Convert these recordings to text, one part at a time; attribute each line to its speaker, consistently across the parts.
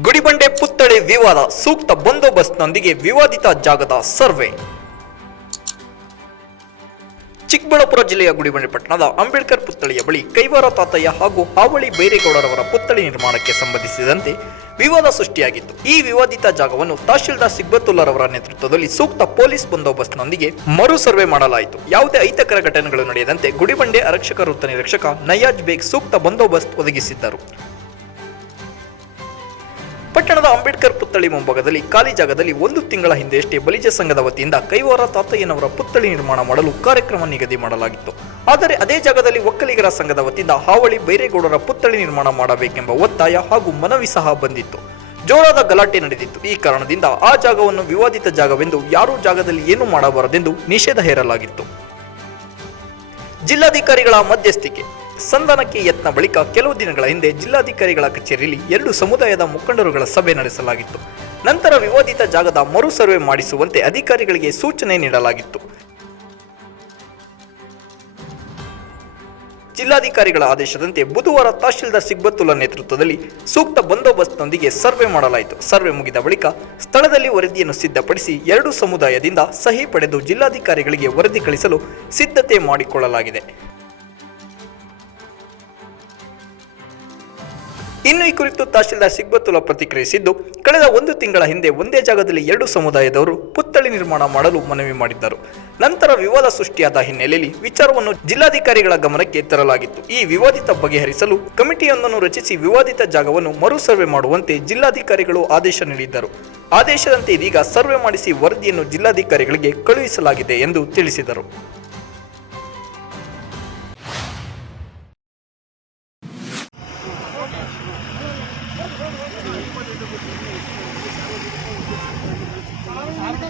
Speaker 1: ಗುಡಿಬಂಡೆ ಪುತ್ಥಳಿ ವಿವಾದ ಸೂಕ್ತ ಬಂದೋಬಸ್ತ್ನೊಂದಿಗೆ ವಿವಾದಿತ ಜಾಗದ ಸರ್ವೆ. ಚಿಕ್ಕಬಳ್ಳಾಪುರ ಜಿಲ್ಲೆಯ ಗುಡಿಬಂಡೆ ಪಟ್ಟಣದ ಅಂಬೇಡ್ಕರ್ ಪುತ್ಥಳಿಯ ಬಳಿ ಕೈವಾರ ತಾತಯ್ಯ ಹಾಗೂ ಹಾವಳಿ ಬೈರೇಗೌಡರವರ ಪುತ್ಥಳಿ ನಿರ್ಮಾಣಕ್ಕೆ ಸಂಬಂಧಿಸಿದಂತೆ ವಿವಾದ ಸೃಷ್ಟಿಯಾಗಿತ್ತು. ಈ ವಿವಾದಿತ ಜಾಗವನ್ನು ತಹಶೀಲ್ದಾರ್ ಸಿಗ್ಬತ್ತುಲ್ಲರವರ ನೇತೃತ್ವದಲ್ಲಿ ಸೂಕ್ತ ಪೊಲೀಸ್ ಬಂದೋಬಸ್ತ್ನೊಂದಿಗೆ ಮರು ಸರ್ವೆ ಮಾಡಲಾಯಿತು. ಯಾವುದೇ ಅಹಿತಕರ ಘಟನೆಗಳು ನಡೆಯದಂತೆ ಗುಡಿಬಂಡೆ ಆರಕ್ಷಕ ವೃತ್ತ ನಿರೀಕ್ಷಕ ನಯಾಜ್ ಬೇಗ್ ಸೂಕ್ತ ಬಂದೋಬಸ್ತ್ ಒದಗಿಸಿದ್ದರು. ಪಟ್ಟಣದ ಅಂಬೇಡ್ಕರ್ ಪುತ್ಥಳಿ ಮುಂಭಾಗದಲ್ಲಿ ಖಾಲಿ ಜಾಗದಲ್ಲಿ ಒಂದು ತಿಂಗಳ ಹಿಂದೆಯಷ್ಟೇ ಬಲಿಜ ಸಂಘದ ವತಿಯಿಂದ ಕೈವಾರ ತಾತಯ್ಯನವರ ಪುತ್ಥಳಿ ನಿರ್ಮಾಣ ಮಾಡಲು ಕಾರ್ಯಕ್ರಮ ನಿಗದಿ ಮಾಡಲಾಗಿತ್ತು. ಆದರೆ ಅದೇ ಜಾಗದಲ್ಲಿ ಒಕ್ಕಲಿಗರ ಸಂಘದ ವತಿಯಿಂದ ಹಾವಳಿ ಬೈರೇಗೌಡರ ಪುತ್ಥಳಿ ನಿರ್ಮಾಣ ಮಾಡಬೇಕೆಂಬ ಒತ್ತಾಯ ಹಾಗೂ ಮನವಿ ಸಹ ಬಂದಿತ್ತು. ಜೋರಾದ ಗಲಾಟೆ ನಡೆದಿತ್ತು. ಈ ಕಾರಣದಿಂದ ಆ ಜಾಗವನ್ನು ವಿವಾದಿತ ಜಾಗವೆಂದು ಯಾರೂ ಜಾಗದಲ್ಲಿ ಏನೂ ಮಾಡಬಾರದೆಂದು ನಿಷೇಧ ಹೇರಲಾಗಿತ್ತು. ಜಿಲ್ಲಾಧಿಕಾರಿಗಳ ಮಧ್ಯಸ್ಥಿಕೆ. ಸಂಧಾನಕ್ಕೆ ಯತ್ನ ಬಳಿಕ ಕೆಲವು ದಿನಗಳ ಹಿಂದೆ ಜಿಲ್ಲಾಧಿಕಾರಿಗಳ ಕಚೇರಿಯಲ್ಲಿ ಎರಡು ಸಮುದಾಯದ ಮುಖಂಡರುಗಳ ಸಭೆ ನಡೆಸಲಾಗಿತ್ತು. ನಂತರ ವಿವಾದಿತ ಜಾಗದ ಮರು ಸರ್ವೆ ಮಾಡಿಸುವಂತೆ ಅಧಿಕಾರಿಗಳಿಗೆ ಸೂಚನೆ ನೀಡಲಾಗಿತ್ತು. ಜಿಲ್ಲಾಧಿಕಾರಿಗಳ ಆದೇಶದಂತೆ ಬುಧವಾರ ತಹಶೀಲ್ದಾರ್ ಸಿಗ್ಬತ್ತುಲ್ಲಾ ನೇತೃತ್ವದಲ್ಲಿ ಸೂಕ್ತ ಬಂದೋಬಸ್ತ್ನೊಂದಿಗೆ ಸರ್ವೆ ಮಾಡಲಾಯಿತು. ಸರ್ವೆ ಮುಗಿದ ಬಳಿಕ ಸ್ಥಳದಲ್ಲಿ ವರದಿಯನ್ನು ಸಿದ್ಧಪಡಿಸಿ ಎರಡು ಸಮುದಾಯದಿಂದ ಸಹಿ ಪಡೆದು ಜಿಲ್ಲಾಧಿಕಾರಿಗಳಿಗೆ ವರದಿ ಕಳಿಸಲು ಸಿದ್ಧತೆ ಮಾಡಿಕೊಳ್ಳಲಾಗಿದೆ. ಇನ್ನು ಈ ಕುರಿತು ತಹಶೀಲ್ದಾರ್ ಸಿಗ್ಬತ್ತುಲ ಪ್ರತಿಕ್ರಿಯಿಸಿದ್ದು, ಕಳೆದ ಒಂದು ತಿಂಗಳ ಹಿಂದೆ ಒಂದೇ ಜಾಗದಲ್ಲಿ ಎರಡು ಸಮುದಾಯದವರು ಪುತ್ಥಳಿ ನಿರ್ಮಾಣ ಮಾಡಲು ಮನವಿ ಮಾಡಿದ್ದರು. ನಂತರ ವಿವಾದ ಸೃಷ್ಟಿಯಾದ ಹಿನ್ನೆಲೆಯಲ್ಲಿ ವಿಚಾರವನ್ನು ಜಿಲ್ಲಾಧಿಕಾರಿಗಳ ಗಮನಕ್ಕೆ ತರಲಾಗಿತ್ತು. ಈ ವಿವಾದಿತ ಬಗೆಹರಿಸಲು ಕಮಿಟಿಯೊಂದನ್ನು ರಚಿಸಿ ವಿವಾದಿತ ಜಾಗವನ್ನು ಮರು ಸರ್ವೆ ಮಾಡುವಂತೆ ಜಿಲ್ಲಾಧಿಕಾರಿಗಳು ಆದೇಶ ನೀಡಿದ್ದರು. ಆದೇಶದಂತೆ ಇದೀಗ ಸರ್ವೆ ಮಾಡಿಸಿ ವರದಿಯನ್ನು ಜಿಲ್ಲಾಧಿಕಾರಿಗಳಿಗೆ ಕಳುಹಿಸಲಾಗಿದೆ ಎಂದು ತಿಳಿಸಿದರು.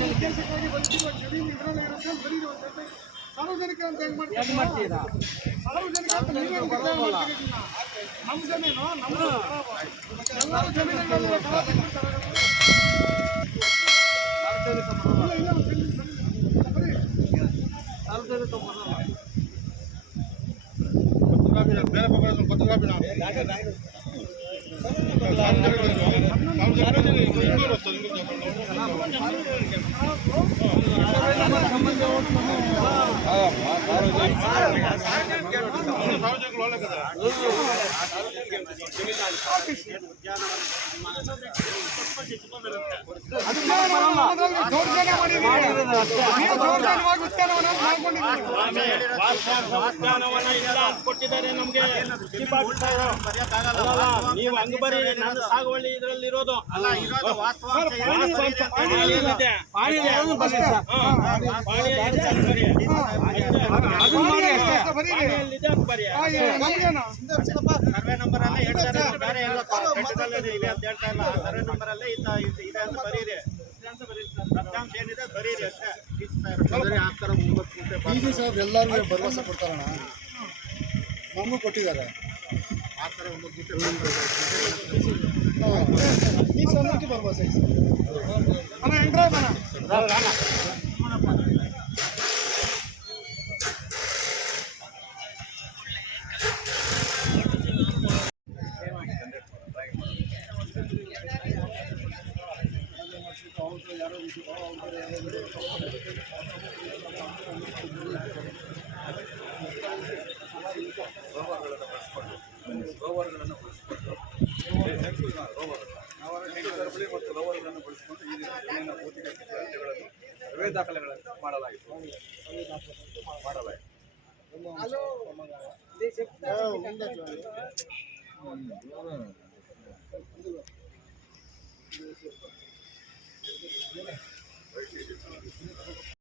Speaker 2: ಉದ್ದೇಶಕ್ಕಾಗಿ ಬಂದಿರುವ ಜಮೀನು ಇದರಲ್ಲಿ ಇರುತ್ತೆ ಅಂತ. ಸಾರ್ವಜನಿಕ ಹೆಂಗ್ ಮಾಡ್ತೀರಾ ಸಾರ್ವಜನಿಕ ನಮ್ಮ ಜಮೀನು ನಮ್ಮ ಎಲ್ಲರೂ ಮಾಡಿದ್ದೀರಿ. ನೀವು ದೌರ್ಜನ್ಯವಾಗಿ ಉದ್ಯಾನವನ
Speaker 3: ಇಲ್ಲ ಕೊಟ್ಟಿದ್ದಾರೆ ನಮ್ಗೆ ನೀವು ಹಂಗ ಬರೀ ನನ್ನ ಸಾಗುವಳಿ ಇದ್ರಲ್ಲಿ ಇರೋದು
Speaker 2: ಅಲ್ಲ ಇರೋದು?
Speaker 3: ಸರ್ವೆ ನಂಬರ್ ಅಲ್ಲೇ ಹೇಳ್ತಾರೆ ಬೇರೆ ಎಲ್ಲ ಇದೆ ಅಂತ ಹೇಳ್ತಾ ಇಲ್ಲ ಸರ್ವೆ ನಂಬರ್ ಅಲ್ಲೇ ಇದೆ ಇದೆ ಅಂತ ಬರೀರಿ ದತ್ತಾಂಶ ಏನಿದೆ ಬರೀರಿ ಅಷ್ಟೇ
Speaker 4: ಎಲ್ಲರಿಗೂ ಭರವಸೆ ಕೊಡ್ತಾರಣ್ಣ ನಮಗೂ ಕೊಟ್ಟಿದ್ದಾರೆ మీకు అందరికీ పర్వాస్ మన ఎంట్రా
Speaker 2: మన ಯಾರೋ ಬಳಸ್ಕೊಂಡು. ರೋವರ್ಗಳನ್ನು ಬಳಸ್ಕೊಂಡು.
Speaker 5: ರೋವರ್ಗಳನ್ನು ಮತ್ತು ರೋವರ್ಗಳನ್ನು ಬಳಸಿಕೊಂಡು ಈ ರೀತಿಯ ಭೌತಿಕ ದಾಖಲೆಗಳನ್ನು ಸರ್ವೇ ದಾಖಲೆಗಳನ್ನು ಮಾಡಲಾಯಿತು.
Speaker 4: ಮಾಡಲಾಯಿತು.